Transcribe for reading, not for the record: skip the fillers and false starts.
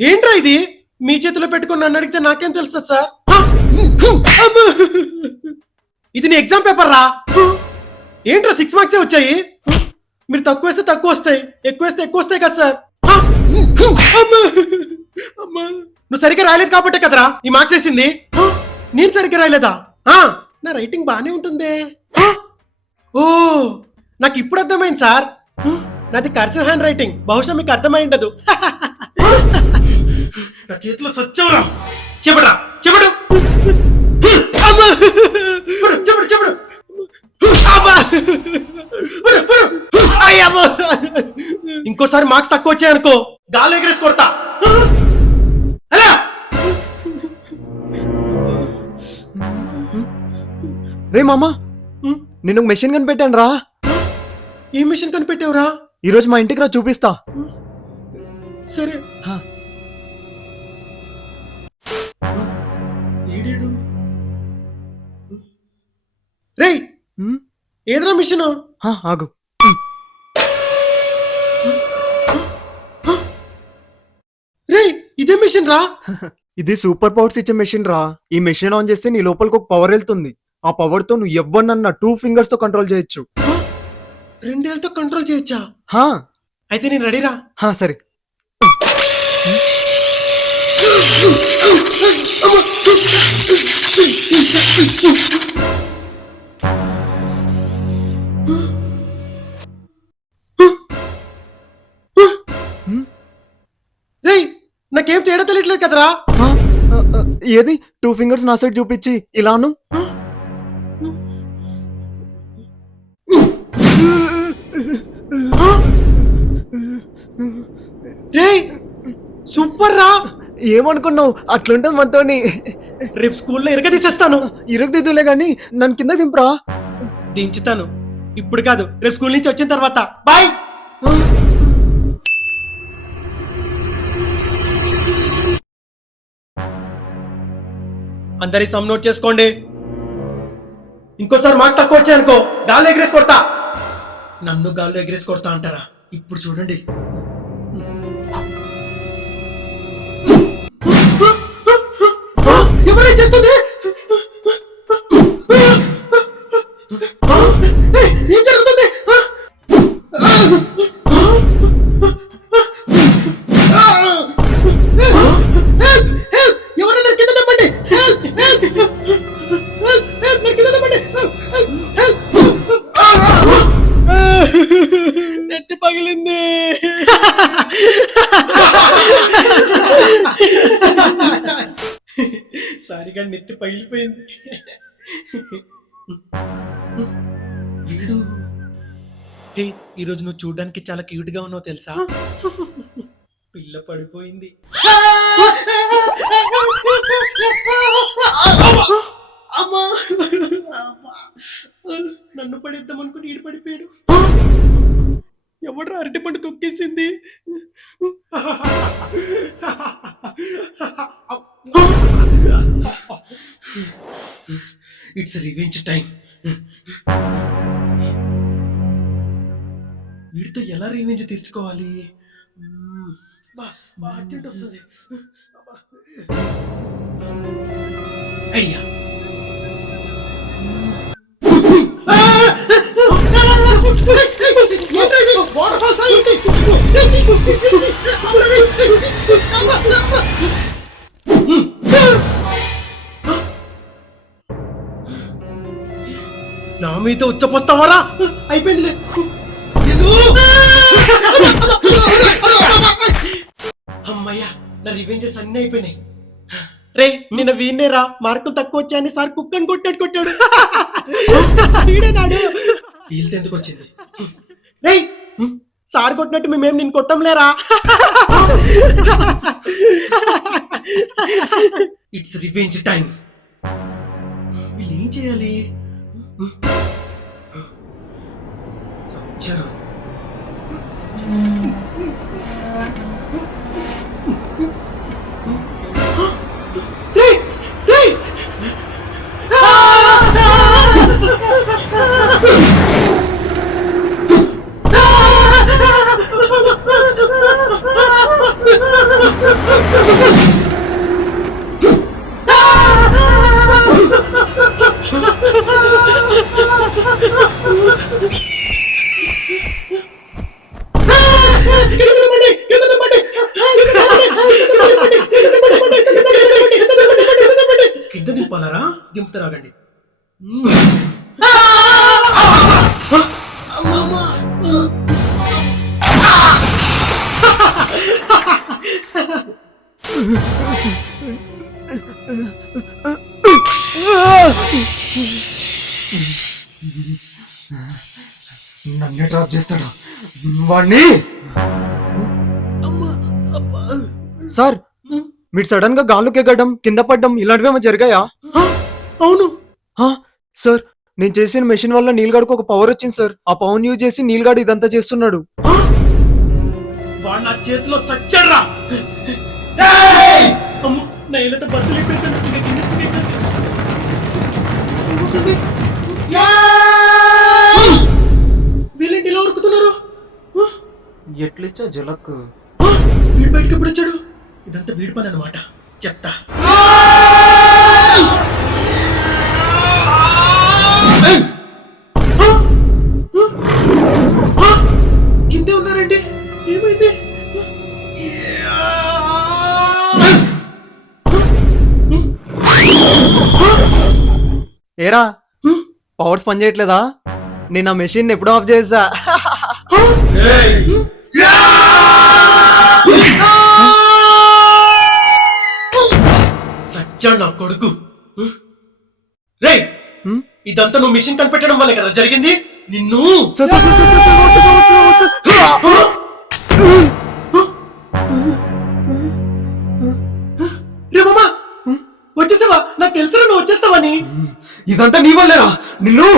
ఏంట్రా ఇది? మీ చేతిలో పెట్టుకుని నన్ను అడిగితే నాకేం తెలుస్తుంది సార్? ఇది నీ ఎగ్జామ్ పేపర్ రా. ఏంట్రా 6 మార్క్సే వచ్చాయి? మీరు తక్కువ వేస్తే తక్కువ వస్తాయి, ఎక్కువ వేస్తే ఎక్కువ వస్తాయి కదా సార్. నువ్వు సరిగ్గా రాయలేదు కాబట్టే కదరా ఈ మార్క్స్ వేసింది. నేను సరిగ్గా రాయలేదా? నా రైటింగ్ బానే ఉంటుంది. ఓ, నాకు ఇప్పుడు అర్థమైంది సార్. నాది కర్సివ్ హ్యాండ్ రైటింగ్. బహుశా మీకు అర్థమై ఉండదు. నా చేతిలో సత్యంరా. చెబుడా చెబుడు చెబుడు చెబుడు. ఇంకోసారి మార్క్స్ తక్కువ వచ్చాయనుకో గాలి ఎగరేసి కొడతా. అలా రే మామా, నేను మెషిన్ కనిపెట్టాను రా. ఏ మిషన్ కనిపెట్టావురా? ఈరోజు మా ఇంటికి రా, చూపిస్తా. సరే. ఏడేడు రే, ఏదరా మిషన్? ఆగు. రే, ఇదే మిషన్ రా. ఇది సూపర్ పవర్స్ ఇచ్చే మెషిన్ రా. ఈ మెషిన్ ఆన్ చేస్తే నీ లోపలికి ఒక పవర్ వెళ్తుంది. ఆ పవర్ తో నువ్వు ఎవరినన్నా 2 fingers తో కంట్రోల్ చేయొచ్చు. 2 ఏళ్ళతో కంట్రోల్ చేయొచ్చా? అయితే నేను రెడీరా. సరే. రే, నాకేం తేడా తెలియట్లేదు కదరా. ఏది 2 fingers నా సైడ్ చూపించి ఇలాను. రే, సూపర్ రా. ఏమనుకున్నావు? అట్లుంటది మనతోని. రేపు స్కూల్లో ఇరగదీసేస్తాను. ఇరగదిద్దులే గాని నన్ను కింద దింపరా. దించుతాను. ఇప్పుడు కాదు, రేపు స్కూల్ నుంచి వచ్చిన తర్వాత. బాయ్. అందరి సమ్ నోట్ చేసుకోండి. ఇంకోసారి మార్క్స్ తక్కువ వచ్చాయనుకో గాల్లో ఎగరేసి కొడతా. నన్ను గాల్లో ఎగరేసి కొడతా అంటారా? ఇప్పుడు చూడండి. ఎవరై చేస్తుంది? ఏం జరుగుతుంది? ఎవరైనా కింద తప్పండి. నెత్తి పగిలింది. సారిగా నెత్తి పగిలిపోయింది. వీడు ఈరోజు నువ్వు చూడడానికి చాలా క్యూట్ గా ఉన్నావు తెలుసా? పిల్ల పడిపోయింది. నన్ను పడేద్దాం అనుకుని ఈడు పడిపోయాడు. ఎవడ్రా అరటి పండు తొక్కేసింది? It's revenge time. వీడితో ఎలా రివెంజ్ తీర్చుకోవాలి? వస్తుంది ఐడియా. నా మీతో ఉచ్చపోస్తావారా? అయిపోయిందిలే. అమ్మయ్యా, నా రివెంజెస్ అన్నీ అయిపోయినాయి. రే, నిన్న వీణేరా మార్కులు తక్కువ వచ్చాయని సార్ కుక్కని కొట్టాడు కొట్టాడు. వీళ్ళతో ఎందుకు వచ్చింది? రే, సార్ కొట్టినట్టు మేమేం నేను కొట్టంలేరా. It's revenge time. వీళ్ళు ఏం చేయాలి? వచ్చారు. నన్నే డ్రాప్ చేస్తాడా వాణ్ణి? అమ్మా అబ్బా. సార్ మీరు సడన్ గా గాల్లోకి ఎగడం కింద పడ్డం ఇలాంటివేమో జరిగాయా? ఆ, అవును. హా, సార్ నేను చేసిన మెషిన్ వల్ల నీల్గాడికి ఒక పవర్ వచ్చింది సార్. ఆ పవర్ యూజ్ చేసి నీల్గాడు ఇదంతా చేస్తున్నాడు. ఆ? వాడు నా చేతిలో సచ్చాడ్రా. అమ్మో, నా ఏళ్ళతో బస్సు లేపేశాను. ఇంకా కింద స్పీడ్ ఎక్కొచ్చు. ఏమవుతుంది? వీళ్ళేంటి ఇలా ఉరుకుతున్నారు? ఆ? ఎట్లిచ్చా జలక్? ఆ? వీడు బయటకు ఎప్పుడు వచ్చాడు? ఇదంతా వీడి పని అనమాట. చెప్తా. కిందే ఉన్నారండి. ఏమైంది? ఏరా పవర్స్ పని చేయట్లేదా? నేను ఆ మెషిన్ ఎప్పుడో ఆఫ్ చేసా. సచ్చా నా కొడుకు. రేయ్, ఇదంతా నువ్వు మిషన్ కనిపెట్టడం వల్లే కదా జరిగింది. నిన్ను sir, sir, sir, sir, sir, sir, వద్దు, సార్, వద్దు, వద్దు, సార్. రే మామా, వచ్చేసావా? నాకు తెలుసురా నువ్వు వచ్చేస్తావని. ఇదంతా నీ వల్లేరా నిన్ను.